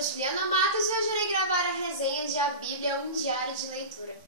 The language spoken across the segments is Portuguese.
professora Juliana Matos e hoje irei gravar a resenha de A Bíblia, um diário de leitura.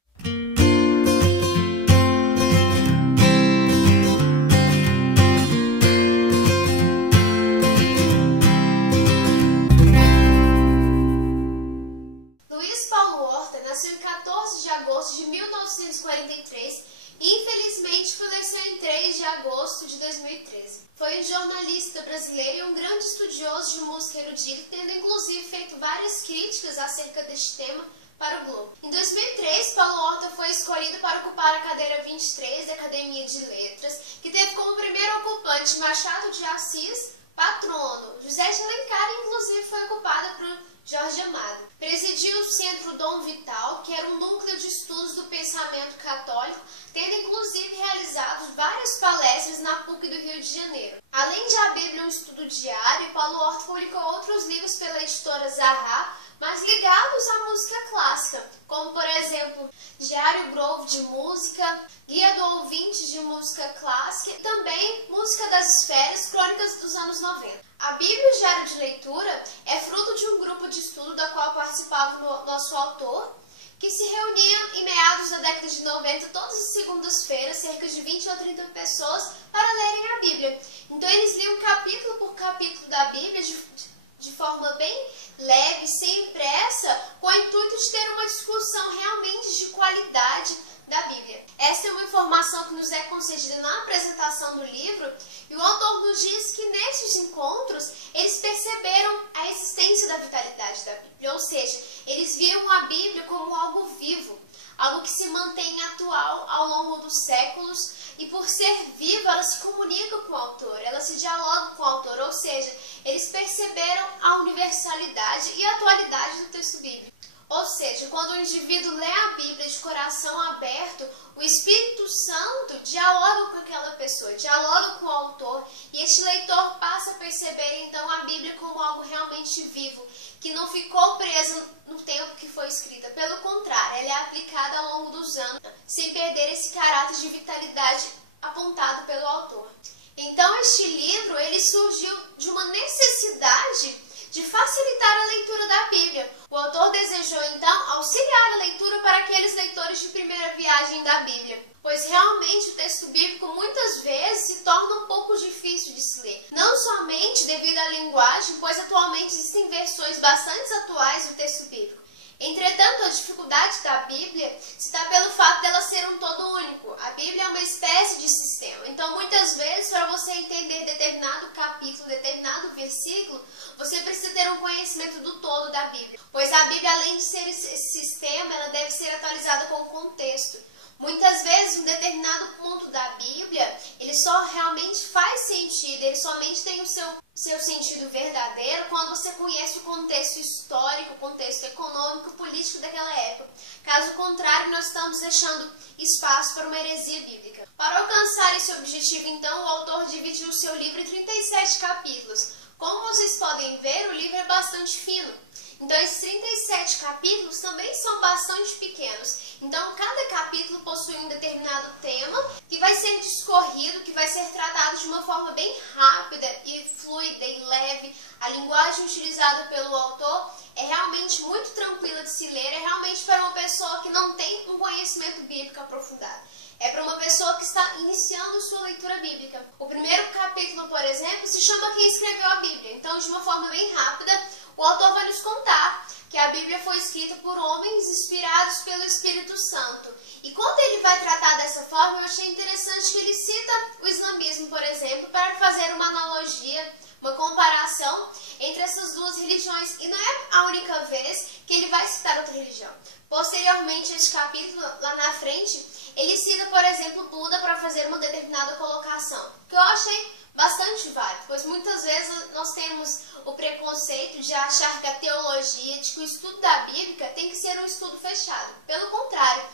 Luiz Paulo Horta nasceu em 14 de agosto de 1943 e infelizmente faleceu em 3 de agosto de 2013. Foi um jornalista brasileiro e um grande estudioso de música erudita, tendo inclusive feito várias críticas acerca deste tema para o Globo. Em 2003, Paulo Horta foi escolhido para ocupar a cadeira 23 da Academia de Letras, que teve como primeiro ocupante Machado de Assis, patrono. José de Alencar, inclusive, foi ocupada por Jorge Amado. Presidiu o Centro Dom Vital, que era um núcleo de estudos do pensamento católico, tendo inclusive realizado várias palestras na PUC do Rio de Janeiro. Além de A Bíblia, um estudo diário, Paulo Horta publicou outros livros pela editora Zahar, mas ligados à música clássica, como por exemplo Diário Grove de Música, Guia do Ouvinte de Música Clássica e também Música das Esferas, Crônicas dos anos 90. A Bíblia, o diário de leitura, é fruto de um grupo de estudo da qual participava o nosso autor, que se reunia em meados da década de 90, todas as segundas-feiras, cerca de 20 ou 30 pessoas, para lerem a Bíblia. Então eles liam capítulo por capítulo da Bíblia de forma bem leve, sem pressa, com o intuito de ter uma discussão realmente de qualidade da Bíblia. Essa é uma informação que nos é concedida na apresentação do livro, e o autor nos diz que nesses encontros eles perceberam a existência da vitalidade da Bíblia, ou seja, eles viam a Bíblia como algo vivo, algo que se mantém atual ao longo dos séculos, e por ser viva, ela se comunica com o autor, ela se dialoga com o autor, ou seja, eles perceberam a universalidade e a atualidade do texto bíblico. Ou seja, quando o indivíduo lê a Bíblia de coração aberto, o Espírito Santo dialoga com aquela pessoa, dialoga com o autor, e este leitor passa a perceber então a Bíblia como algo realmente vivo, que não ficou presa no tempo que foi escrita. Pelo contrário, ela é aplicada ao longo dos anos, sem perder esse caráter de vitalidade apontado pelo autor. Então este livro ele surgiu de uma necessidade de facilitar a leitura da Bíblia. O autor desejou, então, auxiliar a leitura para aqueles leitores de primeira viagem da Bíblia, pois realmente o texto bíblico muitas vezes se torna um pouco difícil de se ler. Não somente devido à linguagem, pois atualmente existem versões bastante atuais do texto bíblico. Entretanto, a dificuldade da Bíblia se dá pelo fato dela ser um todo único. A Bíblia é uma espécie de sistema. Então, muitas vezes, para você entender determinado capítulo, determinado versículo, você precisa ter um conhecimento do todo da Bíblia. Pois a Bíblia, além de ser esse sistema, ela deve ser atualizada com o contexto. Muitas vezes, um determinado ponto da Bíblia, ele só realmente faz sentido, ele somente tem o seu sentido verdadeiro quando você conhece o contexto histórico, o contexto econômico, político daquela época. Caso contrário, nós estamos deixando espaço para uma heresia bíblica. Para alcançar esse objetivo, então, o autor dividiu o seu livro em 37 capítulos. Como vocês podem ver, o livro é bastante fino. Então, esses 37 capítulos também são bastante pequenos. Então, cada capítulo possui um determinado tema que vai ser discorrido, que vai ser tratado de uma forma bem rápida e fluida e leve. A linguagem utilizada pelo autor é realmente muito tranquila de se ler, é realmente para uma pessoa que não tem um conhecimento bíblico aprofundado. É para uma pessoa que está iniciando sua leitura bíblica. O primeiro capítulo, por exemplo, se chama Quem Escreveu a Bíblia. Então, de uma forma bem rápida, o autor vai nos contar que a Bíblia foi escrita por homens inspirados pelo Espírito Santo. E quando ele vai tratar dessa forma, eu achei interessante que ele cita o islamismo, por exemplo, para fazer uma analogia, uma comparação entre essas duas religiões. E não é a única vez que ele vai citar outra religião. Posteriormente, este capítulo, lá na frente, ele cita, por exemplo, Buda para fazer uma determinada colocação, que eu achei bastante válido, pois muitas vezes nós temos o preconceito de achar que a teologia, de que o estudo da Bíblia tem que ser um estudo fechado. Pelo contrário,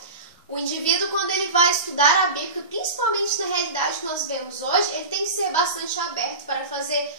o indivíduo, quando ele vai estudar a Bíblia, principalmente na realidade que nós vemos hoje, ele tem que ser bastante aberto para fazer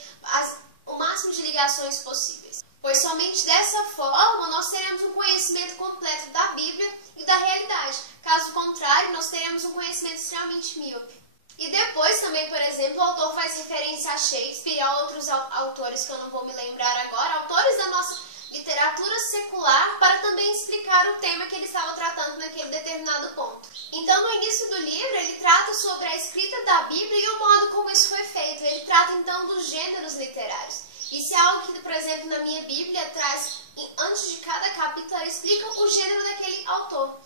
o máximo de ligações possíveis. Pois somente dessa forma nós teremos um conhecimento completo da Bíblia e da realidade. Caso contrário, nós teremos um conhecimento extremamente míope. E depois também, por exemplo, o autor faz referência a Shakespeare e a outros autores que eu não vou me lembrar agora, autores da nossa literatura literatura secular para também explicar o tema que ele estava tratando naquele determinado ponto. Então, no início do livro, ele trata sobre a escrita da Bíblia e o modo como isso foi feito. Ele trata, então, dos gêneros literários. Isso é algo que, por exemplo, na minha Bíblia traz, antes de cada capítulo, explica o gênero daquele autor.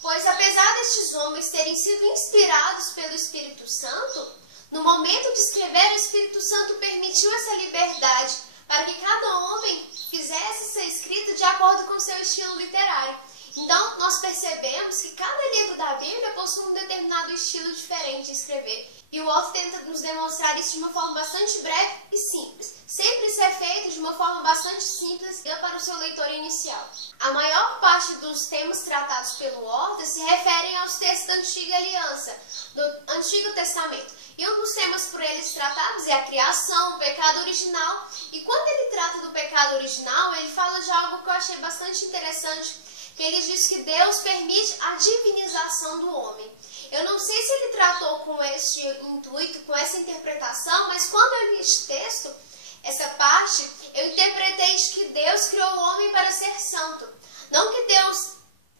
Pois, apesar destes homens terem sido inspirados pelo Espírito Santo, no momento de escrever, o Espírito Santo permitiu essa liberdade para que cada homem fizesse essa escrita de acordo com seu estilo literário. Então, nós percebemos que cada livro da Bíblia possui um determinado estilo diferente de escrever. E o autor tenta nos demonstrar isso de uma forma bastante breve e simples. Sempre isso é feito de uma forma bastante simples para o seu leitor inicial. A maior parte dos temas tratados pelo autor se referem aos textos da Antiga Aliança, do Antigo Testamento. E um dos temas por eles tratados é a criação, o pecado original. E quando ele trata do pecado original, ele fala de algo que eu achei bastante interessante, que ele diz que Deus permite a divinização do homem. Eu não sei se ele tratou com este intuito, com essa interpretação, mas quando eu li este texto, essa parte, eu interpretei de que Deus criou o homem para ser santo. Não que Deus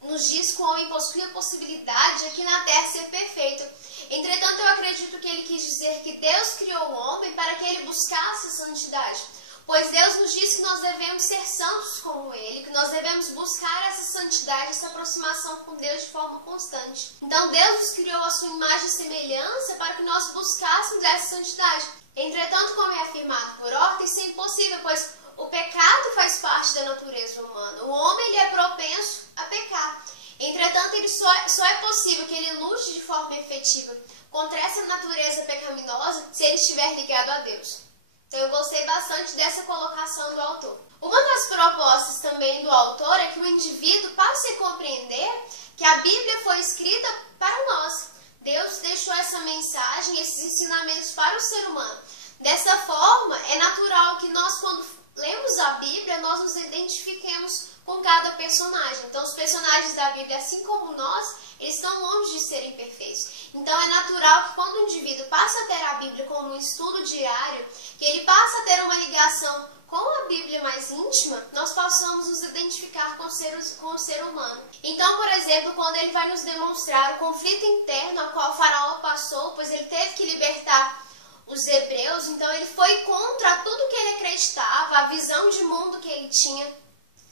nos diz que o homem possui a possibilidade de aqui na terra ser perfeito. Entretanto, eu acredito que ele quis dizer que Deus criou o homem para que ele buscasse a santidade. Pois Deus nos diz que nós devemos ser santos como Ele, que nós devemos buscar essa santidade, essa aproximação com Deus de forma constante. Então Deus nos criou a sua imagem e semelhança para que nós buscássemos essa santidade. Entretanto, como é afirmado por Orton, isso é impossível, pois o pecado faz parte da natureza humana. O homem ele é propenso a pecar. Entretanto, ele só é possível que ele lute de forma efetiva contra essa natureza pecaminosa se ele estiver ligado a Deus. Então eu gostei bastante dessa colocação do autor. Uma das propostas também do autor é que o indivíduo passe a compreender que a Bíblia foi escrita para nós. Deus deixou essa mensagem, esses ensinamentos para o ser humano. Dessa forma, é natural que nós, quando lemos a Bíblia, nós nos identifiquemos com cada personagem. Então, os personagens da Bíblia, assim como nós, eles estão longe de serem perfeitos. Então, é natural que quando o indivíduo passa a ter a Bíblia como um estudo diário, que ele passa a ter uma ligação com a Bíblia mais íntima, nós possamos nos identificar com o ser humano. Então, por exemplo, quando ele vai nos demonstrar o conflito interno a qual o faraó passou, pois ele teve que libertar os hebreus, então ele foi contra tudo que ele acreditava, a visão de mundo que ele tinha,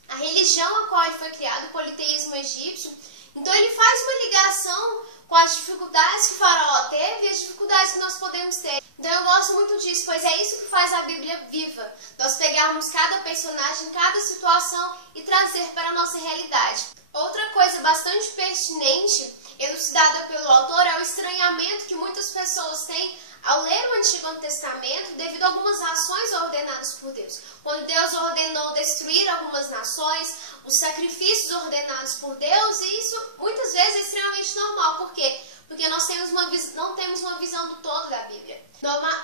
a religião a qual ele foi criado, o politeísmo egípcio. Então ele faz uma ligação com as dificuldades que o faraó teve e as dificuldades que nós podemos ter. Então eu gosto muito disso, pois é isso que faz a Bíblia viva. Nós pegarmos cada personagem, cada situação e trazer para a nossa realidade. Outra coisa bastante pertinente, elucidada pelo autor, é o estranhamento que muitas pessoas têm ao ler o Antigo Testamento devido a algumas ações ordenadas por Deus. Quando Deus ordenou destruir algumas nações, os sacrifícios ordenados por Deus, e isso muitas vezes é extremamente normal. Por quê? Porque nós não temos uma visão do todo da Bíblia.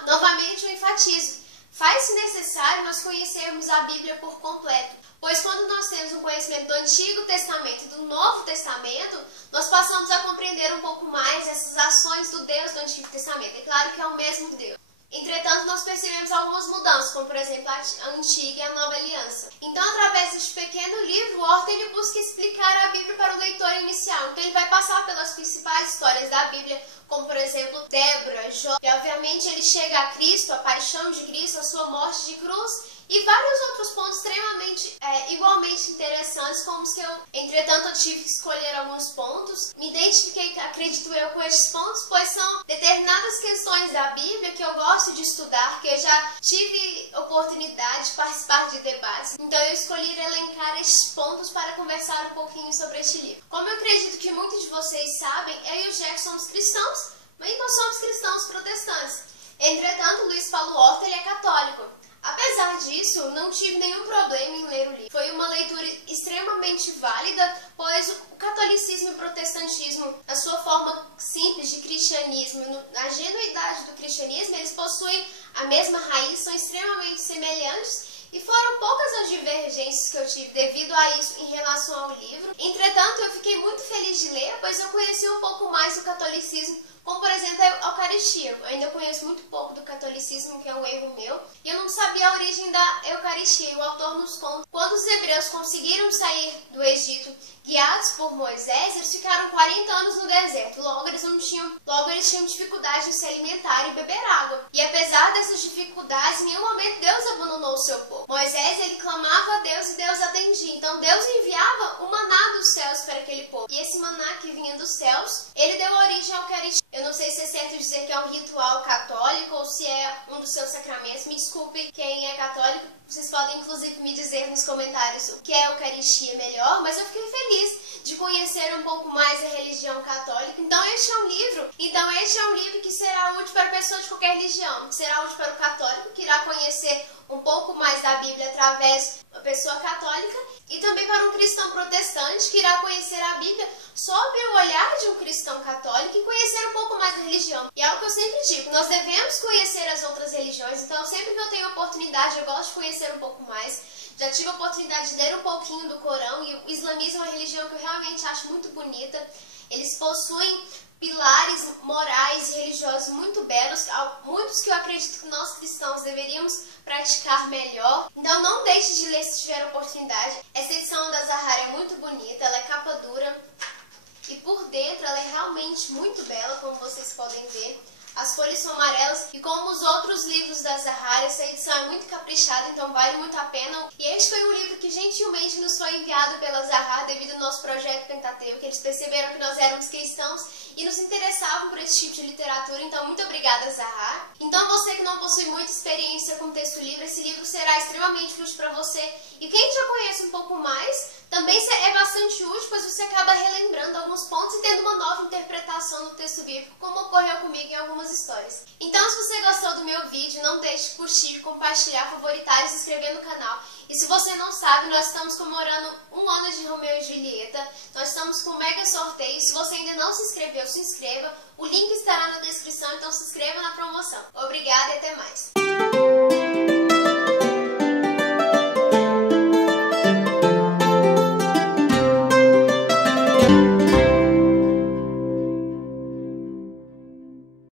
Novamente eu enfatizo, faz-se necessário nós conhecermos a Bíblia por completo. Pois quando nós temos um conhecimento do Antigo Testamento e do Novo Testamento, nós passamos a compreender um pouco mais essas ações do Deus do Antigo Testamento. É claro que é o mesmo Deus. Entretanto, nós percebemos algumas mudanças, como por exemplo a Antiga e a Nova Aliança. Então, através deste pequeno livro, o Orton ele busca explicar a Bíblia para o leitor inicial. Então, ele vai passar pelas principais histórias da Bíblia, como por exemplo Débora, Jó, e obviamente ele chega a Cristo, a paixão de Cristo, a sua morte de cruz, e vários outros pontos extremamente, igualmente interessantes, como os que entretanto, eu tive que escolher alguns pontos. Me identifiquei, acredito eu, com estes pontos, pois são determinadas questões da Bíblia que eu gosto de estudar, que eu já tive oportunidade de participar de debates. Então, eu escolhi elencar estes pontos para conversar um pouquinho sobre este livro. Como eu acredito que muitos de vocês sabem, eu e o Jack somos cristãos, mas nós somos cristãos protestantes. Entretanto, Luiz Paulo Orton ele é católico. Apesar disso, não tive nenhum problema em ler o livro. Foi uma leitura extremamente válida, pois o catolicismo e o protestantismo, na sua forma simples de cristianismo, na genuidade do cristianismo, eles possuem a mesma raiz, são extremamente semelhantes, e foram poucas as divergências que eu tive devido a isso em relação ao livro. Entretanto, eu fiquei muito feliz de ler, pois eu conheci um pouco mais do catolicismo como por exemplo a Eucaristia. Eu ainda conheço muito pouco do catolicismo, que é um erro meu, e eu não sabia a origem da Eucaristia. E o autor nos conta, quando os hebreus conseguiram sair do Egito guiados por Moisés, eles ficaram 40 anos no deserto. Logo eles tinham dificuldade em se alimentar e beber água. E apesar dessas dificuldades, em nenhum momento Deus abandonou o seu povo. Moisés, ele clamava a Deus e Deus atendia. Então Deus enviava o maná dos céus para aquele povo. E esse maná que vinha dos céus, ele deu origem ao Eucaristia. Eu não sei se é certo dizer que é um ritual católico ou se é um dos seus sacramentos. Me desculpe quem é católico, vocês podem inclusive me dizer nos comentários o que é a Eucaristia melhor, mas eu fiquei feliz de conhecer um pouco mais a religião católica. Então este é um livro que será útil para pessoas de qualquer religião. Será útil para o católico, que irá conhecer um pouco mais da Bíblia através da pessoa católica, e também para um cristão protestante, que irá conhecer a Bíblia sob o olhar de um cristão católico e conhecer um pouco mais da religião. E é algo que eu sempre digo, nós devemos conhecer as outras religiões, então sempre que eu tenho oportunidade eu gosto de conhecer um pouco mais. Já tive a oportunidade de ler um pouquinho do Corão, e o islamismo é uma religião que eu realmente acho muito bonita. Eles possuem pilares morais e religiosos muito belos, muitos que eu acredito que nós cristãos deveríamos praticar melhor. Então não deixe de ler se tiver oportunidade. Essa edição da Zahara é muito bonita, ela é capa dura e por dentro ela é realmente muito bela, como vocês podem ver. As folhas são amarelas e, como os outros livros da Zahara, essa edição é muito caprichada, então vale muito a pena. E este foi um livro que gentilmente nos foi enviado pela Zahara devido ao nosso projeto Pentateuco. Eles perceberam que nós éramos cristãos e nos interessavam por esse tipo de literatura, então muito obrigada, Zahara. Então você que não possui muita experiência com texto livre, esse livro será extremamente útil para você. E quem já conhece um pouco mais, também é bastante útil, pois você acaba relembrando alguns pontos e tendo uma nova interpretação do texto bíblico, como ocorreu comigo em algumas histórias. Então, se você gostou do meu vídeo, não deixe de curtir, compartilhar, favoritar e se inscrever no canal. E se você não sabe, nós estamos comemorando 1 ano de Romeu e Julieta. Nós estamos com um mega sorteio. Se você ainda não se inscreveu, se inscreva. O link estará na descrição, então se inscreva na promoção. Obrigada e até mais.